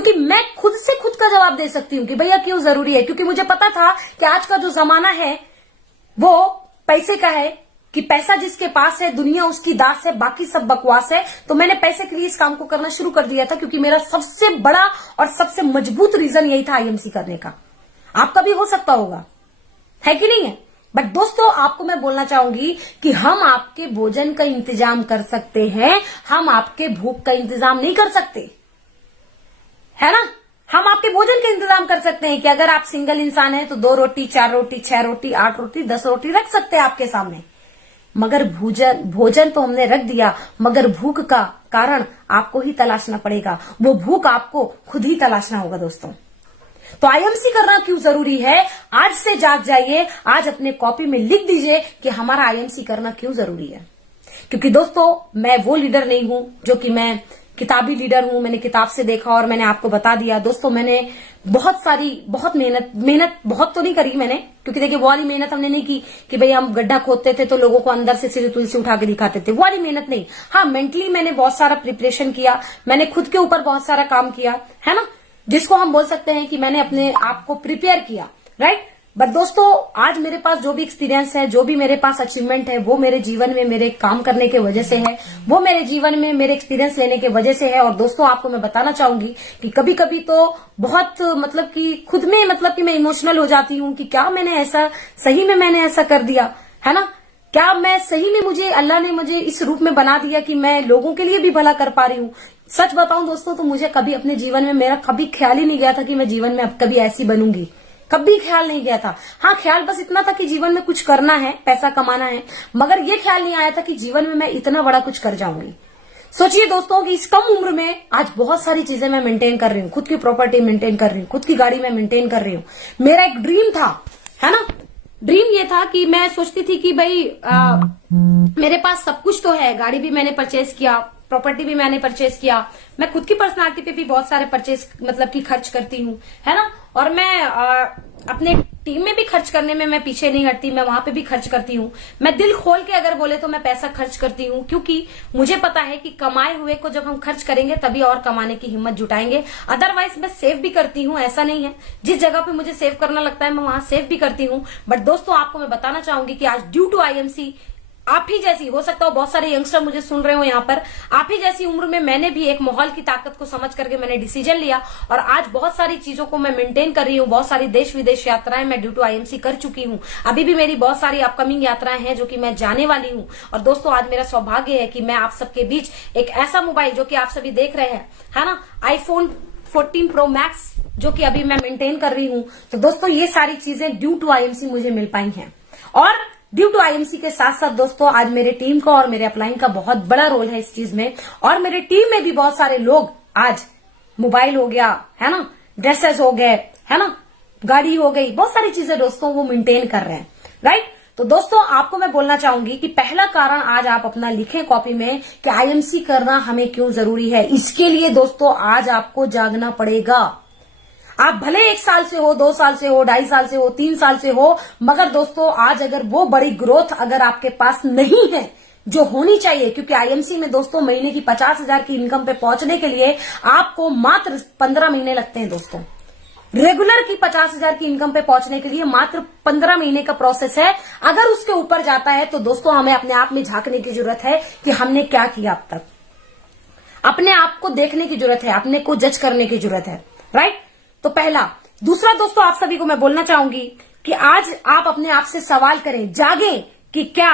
क्योंकि मैं खुद से खुद का जवाब दे सकती हूँ कि भैया क्यों जरूरी है। क्योंकि मुझे पता था कि आज का जो जमाना है वो पैसे का है, कि पैसा जिसके पास है दुनिया उसकी दास है, बाकी सब बकवास है। तो मैंने पैसे के लिए इस काम को करना शुरू कर दिया था, क्योंकि मेरा सबसे बड़ा और सबसे मजबूत रीजन यही था आईएमसी करने का। आपका भी हो सकता होगा, है कि नहीं है। बट दोस्तों आपको मैं बोलना चाहूंगी कि हम आपके भोजन का इंतजाम कर सकते हैं, हम आपके भूख का इंतजाम नहीं कर सकते, है ना। हम आपके भोजन का इंतजाम कर सकते हैं कि अगर आप सिंगल इंसान हैं तो 2 रोटी, 4 रोटी, 6 रोटी, 8 रोटी, 10 रोटी रख सकते हैं आपके सामने। मगर भोजन तो हमने रख दिया, मगर भूख का कारण आपको ही तलाशना पड़ेगा। वो भूख आपको खुद ही तलाशना होगा दोस्तों। तो आईएमसी करना क्यों जरूरी है, आज से जाग जाइए, आज अपने कॉपी में लिख दीजिए कि हमारा आईएमसी करना क्यों जरूरी है। क्योंकि दोस्तों मैं वो लीडर नहीं हूं जो कि मैं किताबी लीडर हूं। मैंने किताब से देखा और मैंने आपको बता दिया। दोस्तों मैंने बहुत मेहनत बहुत तो नहीं करी मैंने, क्योंकि देखिए वो वाली मेहनत हमने नहीं की कि भाई हम गड्ढा खोदते थे तो लोगों को अंदर से सीधे तुलसी उठा के दिखाते थे, वो वाली मेहनत नहीं। हाँ, मेंटली मैंने बहुत सारा प्रिपरेशन किया, मैंने खुद के ऊपर बहुत सारा काम किया, है ना, जिसको हम बोल सकते हैं कि मैंने अपने आप को प्रिपेयर किया, राइट। बट दोस्तों आज मेरे पास जो भी एक्सपीरियंस है, जो भी मेरे पास अचीवमेंट है, वो मेरे जीवन में मेरे काम करने के वजह से है, वो मेरे जीवन में मेरे एक्सपीरियंस लेने के वजह से है। और दोस्तों आपको मैं बताना चाहूंगी कि कभी कभी तो बहुत मतलब कि खुद में मतलब कि मैं इमोशनल हो जाती हूँ कि क्या मैंने ऐसा, सही में मैंने ऐसा कर दिया, है ना। क्या मैं सही में, मुझे अल्लाह ने मुझे इस रूप में बना दिया कि मैं लोगों के लिए भी भला कर पा रही हूँ। सच बताऊं दोस्तों तो मुझे कभी अपने जीवन में, मेरा कभी ख्याल ही नहीं गया था कि मैं जीवन में अब कभी ऐसी बनूंगी, कभी ख्याल नहीं गया था। हाँ, ख्याल बस इतना था कि जीवन में कुछ करना है, पैसा कमाना है, मगर ये ख्याल नहीं आया था कि जीवन में मैं इतना बड़ा कुछ कर जाऊंगी। सोचिए दोस्तों कि इस कम उम्र में आज बहुत सारी चीजें मैं मेंटेन कर रही हूँ, खुद की प्रॉपर्टी मेंटेन कर रही हूँ, खुद की गाड़ी में मेंटेन कर रही हूँ। मेरा एक ड्रीम था, है ना, ड्रीम ये था कि मैं सोचती थी कि भाई मेरे पास सब कुछ तो है, गाड़ी भी मैंने परचेज किया, प्रॉपर्टी भी मैंने परचेज किया, मैं खुद की पर्सनालिटी पे भी बहुत सारे परचेज मतलब कि खर्च करती हूँ, है ना। और मैं अपने टीम में भी खर्च करने में मैं पीछे नहीं हटती, मैं वहां पे भी खर्च करती हूँ। मैं दिल खोल के अगर बोले तो मैं पैसा खर्च करती हूँ, क्योंकि मुझे पता है कि कमाए हुए को जब हम खर्च करेंगे तभी और कमाने की हिम्मत जुटाएंगे। अदरवाइज मैं सेव भी करती हूँ, ऐसा नहीं है, जिस जगह पे मुझे सेव करना लगता है मैं वहां सेव भी करती हूँ। बट दोस्तों आपको मैं बताना चाहूंगी कि आज ड्यू टू आईएमसी, आप ही जैसी, हो सकता हो बहुत सारे यंगस्टर मुझे सुन रहे हो यहाँ पर, आप ही जैसी उम्र में मैंने भी एक माहौल की ताकत को समझ करके मैंने डिसीजन लिया और आज बहुत सारी चीजों को मैं मेंटेन कर रही हूँ। बहुत सारी देश विदेश यात्राएं मैं ड्यू टू आईएमसी कर चुकी हूँ। अभी भी मेरी बहुत सारी अपकमिंग यात्राएं हैं जो कि मैं जाने वाली हूँ। और दोस्तों आज मेरा सौभाग्य है कि मैं आप सबके बीच एक ऐसा मोबाइल जो कि आप सभी देख रहे हैं, है ना, आईफोन 14 प्रो मैक्स, जो कि अभी मैं मेंटेन कर रही हूँ। तो दोस्तों ये सारी चीजें ड्यू टू आईएमसी मुझे मिल पाई हैं। और ड्यू टू आईएमसी के साथ साथ दोस्तों आज मेरे टीम का और मेरे अपलाइन का बहुत बड़ा रोल है इस चीज में। और मेरे टीम में भी बहुत सारे लोग आज, मोबाइल हो गया, है ना, ड्रेसेस हो गए, है ना, गाड़ी हो गई, बहुत सारी चीजें दोस्तों वो मेंटेन कर रहे हैं, राइट। तो दोस्तों आपको मैं बोलना चाहूंगी कि पहला कारण आज आप अपना लिखें कॉपी में कि आईएमसी करना हमें क्यों जरूरी है। इसके लिए दोस्तों आज आपको जागना पड़ेगा। आप भले 1 साल से हो, 2 साल से हो, 2.5 साल से हो, 3 साल से हो, मगर दोस्तों आज अगर वो बड़ी ग्रोथ अगर आपके पास नहीं है जो होनी चाहिए, क्योंकि आईएमसी में दोस्तों महीने की 50,000 की इनकम पे पहुंचने के लिए आपको मात्र 15 महीने लगते हैं दोस्तों। रेगुलर की 50,000 की इनकम पे पहुंचने के लिए मात्र 15 महीने का प्रोसेस है। अगर उसके ऊपर जाता है तो दोस्तों हमें अपने आप में झांकने की जरूरत है कि हमने क्या किया अब तक। अपने आप को देखने की जरूरत है, अपने को जज करने की जरूरत है, राइट। तो पहला। दूसरा दोस्तों आप सभी को मैं बोलना चाहूंगी कि आज आप अपने आप से सवाल करें, जागे कि क्या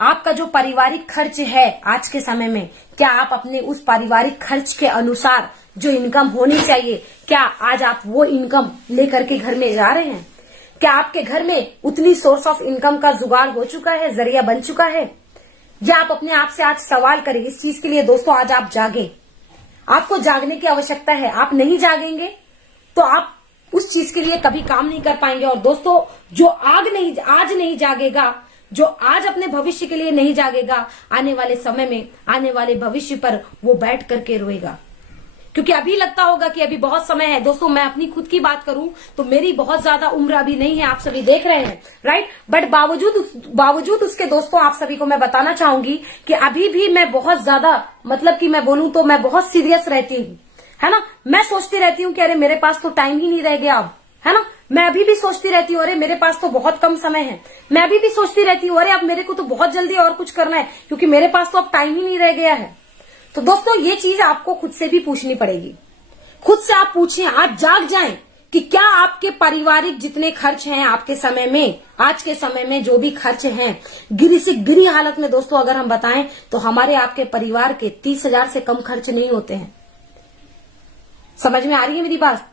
आपका जो पारिवारिक खर्च है आज के समय में, क्या आप अपने उस पारिवारिक खर्च के अनुसार जो इनकम होनी चाहिए, क्या आज आप वो इनकम लेकर के घर में जा रहे हैं? क्या आपके घर में उतनी सोर्स ऑफ इनकम का जुगाड़ हो चुका है, जरिया बन चुका है? या आप अपने आप से आज सवाल करें। इस चीज के लिए दोस्तों आज आप जागे, आपको जागने की आवश्यकता है। आप नहीं जागेंगे तो आप उस चीज के लिए कभी काम नहीं कर पाएंगे। और दोस्तों जो आज नहीं जागेगा, जो आज अपने भविष्य के लिए नहीं जागेगा, आने वाले समय में, आने वाले भविष्य पर वो बैठ करके रोएगा। क्योंकि अभी लगता होगा कि अभी बहुत समय है। दोस्तों मैं अपनी खुद की बात करूं तो मेरी बहुत ज्यादा उम्र अभी नहीं है, आप सभी देख रहे हैं, राइट। बट बावजूद उसके दोस्तों आप सभी को मैं बताना चाहूंगी कि अभी भी मैं बहुत ज्यादा मतलब कि मैं बोलूं तो मैं बहुत सीरियस रहती हूँ। है ना। मैं सोचती रहती हूँ कि अरे मेरे पास तो टाइम ही नहीं रह गया अब, है ना। मैं अभी भी सोचती रहती हूँ अरे मेरे पास तो बहुत कम समय है। मैं अभी भी सोचती रहती हूँ अरे अब मेरे को तो बहुत जल्दी और कुछ करना है क्योंकि मेरे पास तो अब टाइम ही नहीं रह गया है। तो दोस्तों ये चीज आपको खुद से भी पूछनी पड़ेगी। खुद से आप पूछें, आज जाग जाएं कि क्या आपके पारिवारिक जितने खर्च हैं आपके समय में, आज के समय में जो भी खर्च हैं, गिरी से गिरी हालत में दोस्तों अगर हम बताएं तो हमारे आपके परिवार के 30,000 से कम खर्च नहीं होते हैं। समझ में आ रही है मेरी बात।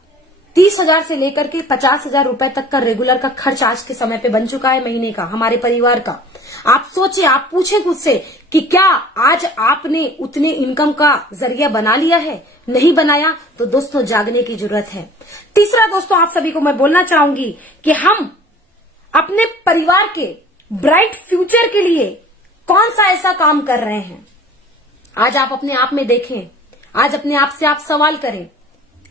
30,000 से लेकर के 50,000 रुपए तक का रेगुलर का खर्च आज के समय पे बन चुका है महीने का हमारे परिवार का। आप सोचें, आप पूछें खुद से कि क्या आज आपने उतने इनकम का जरिया बना लिया है? नहीं बनाया तो दोस्तों जागने की जरूरत है। तीसरा दोस्तों आप सभी को मैं बोलना चाहूंगी कि हम अपने परिवार के ब्राइट फ्यूचर के लिए कौन सा ऐसा काम कर रहे हैं। आज आप अपने आप में देखें, आज अपने आप से आप सवाल करें,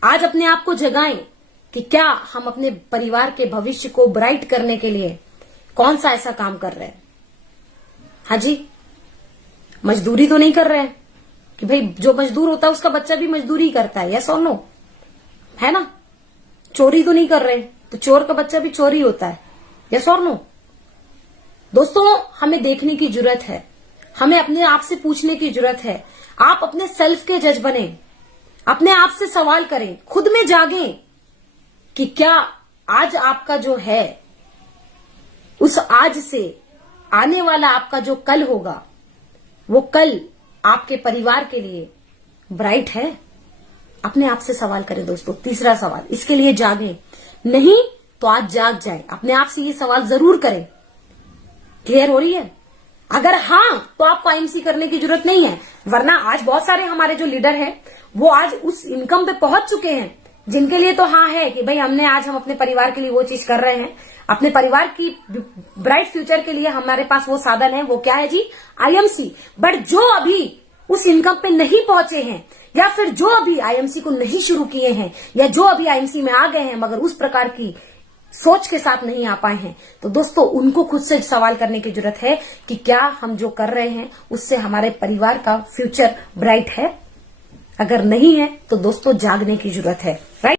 आज अपने आप को जगाएं कि क्या हम अपने परिवार के भविष्य को ब्राइट करने के लिए कौन सा ऐसा काम कर रहे हैं। हाँ जी, मजदूरी तो नहीं कर रहे हैं कि भाई जो मजदूर होता है उसका बच्चा भी मजदूरी करता है, यस और नो, है ना। चोरी तो नहीं कर रहे तो चोर का बच्चा भी चोरी होता है, यस और नो। दोस्तों हमें देखने की जरूरत है, हमें अपने आप से पूछने की जरूरत है। आप अपने सेल्फ के जज बने, अपने आप से सवाल करें, खुद में जागें कि क्या आज आपका जो है उस आज से आने वाला आपका जो कल होगा वो कल आपके परिवार के लिए ब्राइट है। अपने आप से सवाल करें दोस्तों। तीसरा सवाल, इसके लिए जागें, नहीं तो आज जाग जाए, अपने आप से ये सवाल जरूर करें। क्लियर हो रही है? अगर हाँ तो आपको आईएमसी करने की जरूरत नहीं है, वरना आज बहुत सारे हमारे जो लीडर हैं वो आज उस इनकम पे पहुंच चुके हैं जिनके लिए तो हाँ है कि भाई हमने आज हम अपने परिवार के लिए वो चीज कर रहे हैं, अपने परिवार की ब्राइट फ्यूचर के लिए हमारे पास वो साधन है, वो क्या है जी, आईएमसी। बट जो अभी उस इनकम पे नहीं पहुंचे हैं या फिर जो अभी आईएमसी को नहीं शुरू किए हैं या जो अभी आईएमसी में आ गए हैं मगर उस प्रकार की सोच के साथ नहीं आ पाए हैं, तो दोस्तों उनको खुद से सवाल करने की जरूरत है कि क्या हम जो कर रहे हैं उससे हमारे परिवार का फ्यूचर ब्राइट है। अगर नहीं है तो दोस्तों जागने की जरूरत है, राइट।